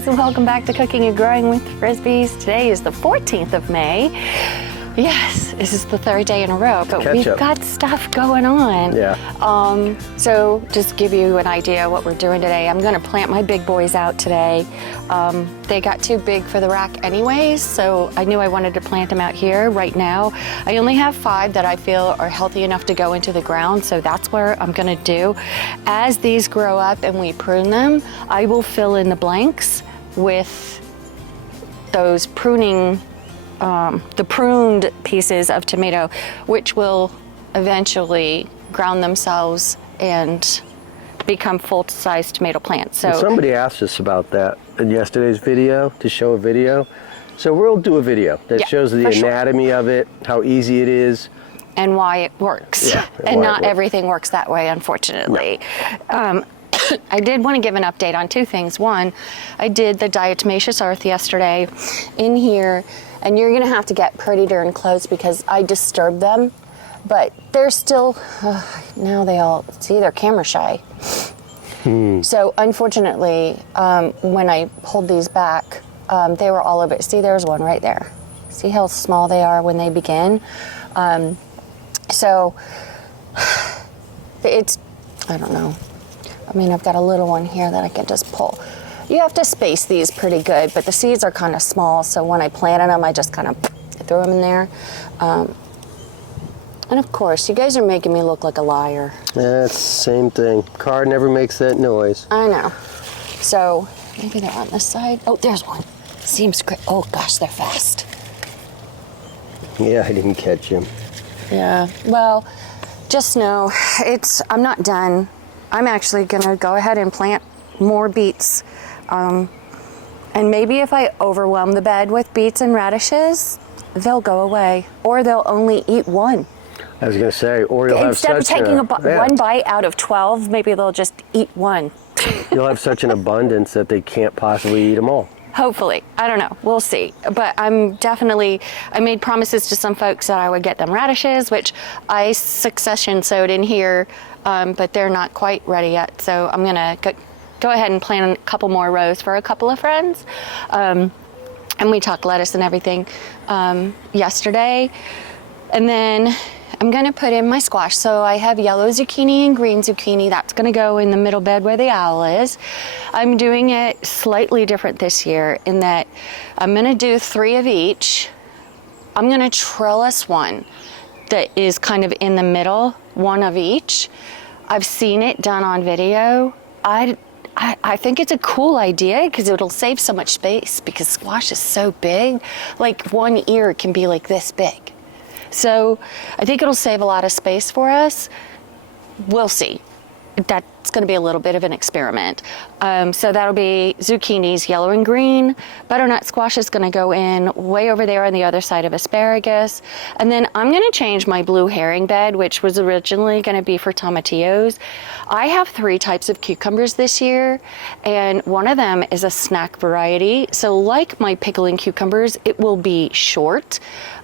guys, and welcome back to Cooking and Growing with Frisbees. Today is the 14th of May. Yes, this is the third day in a row, but we've got stuff going on. Yeah. So just give you an idea of what we're doing today. I'm gonna plant my big boys out today. They got too big for the rack anyways, so I knew I wanted to plant them out here right now. I only have 5 that I feel are healthy enough to go into the ground, so that's where I'm gonna do. As these grow up and we prune them, I will fill in the blanks with those pruning the pruned pieces of tomato, which will eventually ground themselves and become full-size tomato plants. So somebody asked us about that in yesterday's video, to show a video. So we'll do a video that shows the anatomy of it, how easy it is. And why it works. Yeah, and not everything works that way, unfortunately. No. I did want to give an update on 2 things. One, I did the diatomaceous earth yesterday in here, and you're going to have to get pretty darn close because I disturbed them, but they're still, now they all, see, they're camera shy. So unfortunately, when I pulled these back, they were all over it. See, there's one right there. See how small they are when they begin? So it's, I don't know. I mean, I've got a little one here that I can just pull. You have to space these pretty good, but the seeds are kind of small, so when I planted them, I just kind of threw them in there. And of course, you guys are making me look like a liar. Yeah, it's the same thing. Car never makes that noise. I know. So maybe they're on this side. Oh, there's one. Seems great. Oh gosh, they're fast. Yeah, I didn't catch him. Yeah, well, just know I'm not done. I'm actually gonna go ahead and plant more beets. And maybe if I overwhelm the bed with beets and radishes, they'll go away, or they'll only eat one. I was gonna say, or you'll have such instead of taking one bite out of 12, maybe they'll just eat one. You'll have such an abundance that they can't possibly eat them all. Hopefully. I don't know. We'll see. But I made promises to some folks that I would get them radishes, which I succession sowed in here, but they're not quite ready yet. So I'm going to go ahead and plant a couple more rows for a couple of friends. And we talked lettuce and everything yesterday. And then I'm going to put in my squash. So I have yellow zucchini and green zucchini. That's going to go in the middle bed where the owl is. I'm doing it slightly different this year in that I'm going to do 3 of each. I'm going to trellis one that is kind of in the middle, 1 of each. I've seen it done on video. I think it's a cool idea because it'll save so much space because squash is so big. Like one ear can be like this big. So I think it'll save a lot of space for us. We'll see. That's going to be a little bit of an experiment. So that'll be zucchinis, yellow and green. Butternut squash is going to go in way over there on the other side of asparagus. And then I'm going to change my blue herring bed, which was originally going to be for tomatillos. I have 3 types of cucumbers this year, and one of them is a snack variety. So like my pickling cucumbers, it will be short.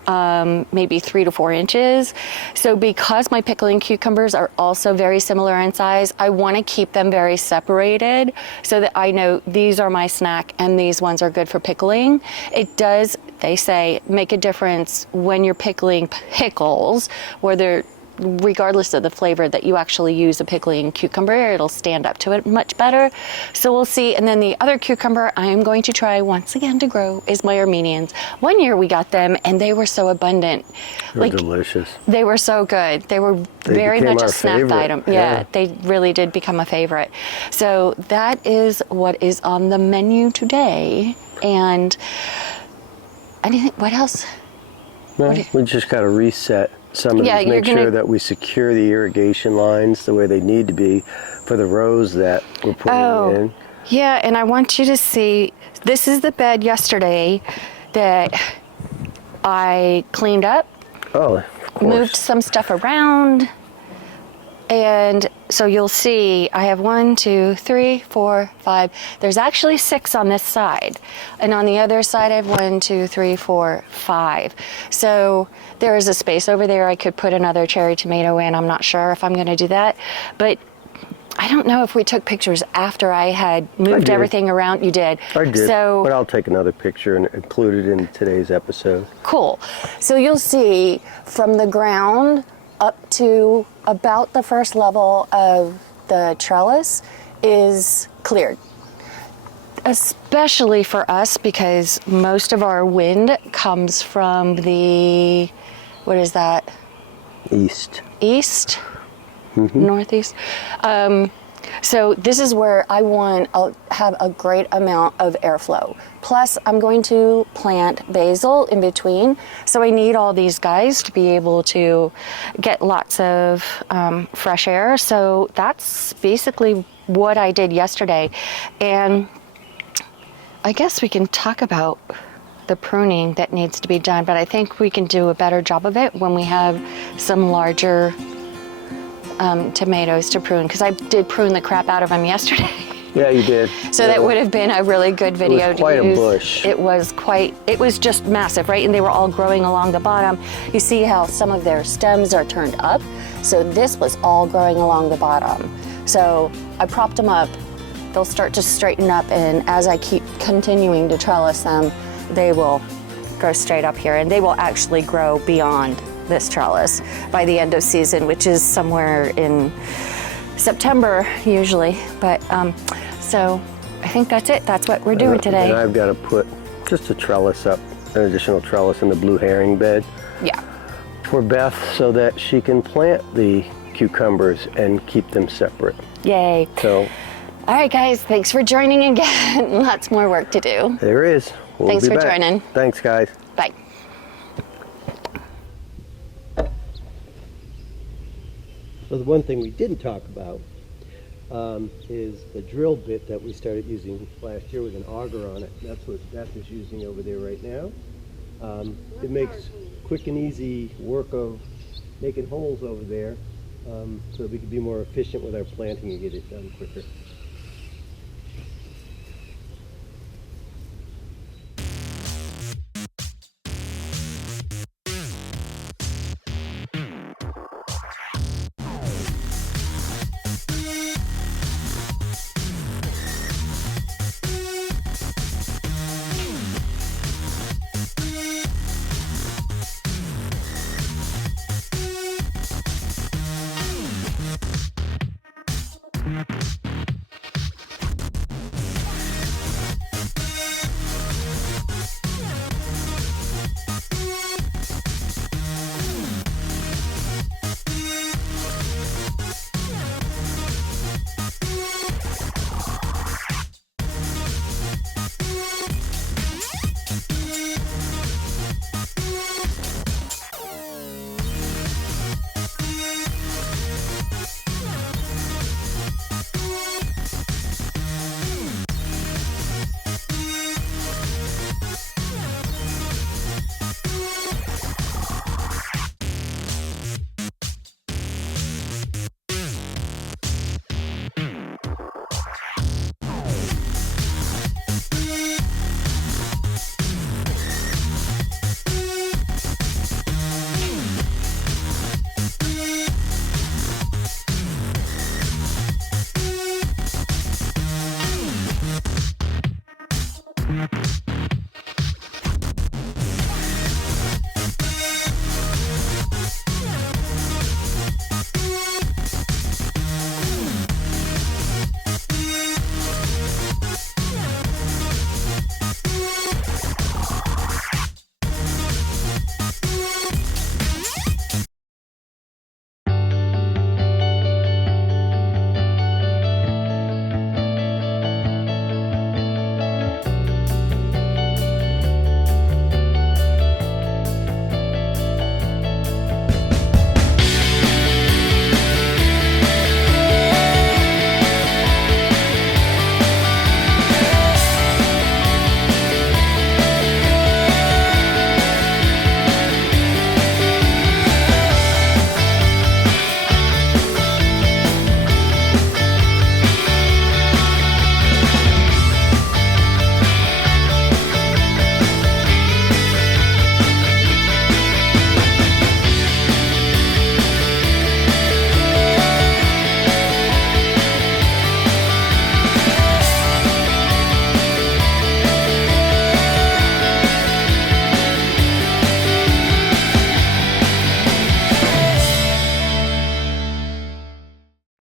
Maybe 3 to 4 inches. So because my pickling cucumbers are also very similar in size, I want to keep them very separated so that I know these are my snack and these ones are good for pickling. It does, they say, make a difference when you're pickling pickles, where they're regardless of the flavor that you actually use a pickling cucumber, it'll stand up to it much better. So we'll see. And then the other cucumber I am going to try once again to grow is my Armenians. One year we got them and they were so abundant. They're delicious. They were so good. They were very much a snack item. Yeah, they really did become a favorite. So that is what is on the menu today. And anything, what else? No, we just got to reset some of these, make sure that we secure the irrigation lines the way they need to be for the rows that we're putting in. Yeah, and I want you to see, this is the bed yesterday that I cleaned up. Oh, of course. Moved some stuff around. And so you'll see I have 1, 2, 3, 4, 5. There's actually 6 on this side. And on the other side I have 1, 2, 3, 4, 5. So there is a space over there I could put another cherry tomato in. I'm not sure if I'm going to do that. But I don't know if we took pictures after I had moved did. everything around. You did. I did, So, but I'll take another picture and include it in today's episode. cool. So you'll see from the ground up to about the first level of the trellis is cleared. Especially for us, because most of our wind comes from the, what is that? East. East? Northeast. So this is where I want to have a great amount of airflow. Plus, I'm going to plant basil in between, so I need all these guys to be able to get lots of fresh air. So that's basically what I did yesterday. And I guess we can talk about the pruning that needs to be done, but I think we can do a better job of it when we have some larger tomatoes to prune, because I did prune the crap out of them yesterday. Yeah, you did. So that would have been a really good video to use. It was quite a bush. It was just massive, right? And they were all growing along the bottom. You see how some of their stems are turned up? So this was all growing along the bottom. So I propped them up. They'll start to straighten up, and as I keep continuing to trellis them, they will go straight up here, and they will actually grow beyond this trellis by the end of season, which is somewhere in September usually. But so I think that's it. That's what we're doing today. And I've got to put just a trellis up, an additional trellis in the blue herring bed. Yeah. For Beth, so that she can plant the cucumbers and keep them separate. Yay. So, all right, guys, thanks for joining again. Lots more work to do. there is. We'll Thanks be for back. joining. Thanks, guys. Bye. So the one thing we didn't talk about is the drill bit that we started using last year with an auger on it. That's what Beth is using over there right now. It makes quick and easy work of making holes over there so that we can be more efficient with our planting and get it done quicker.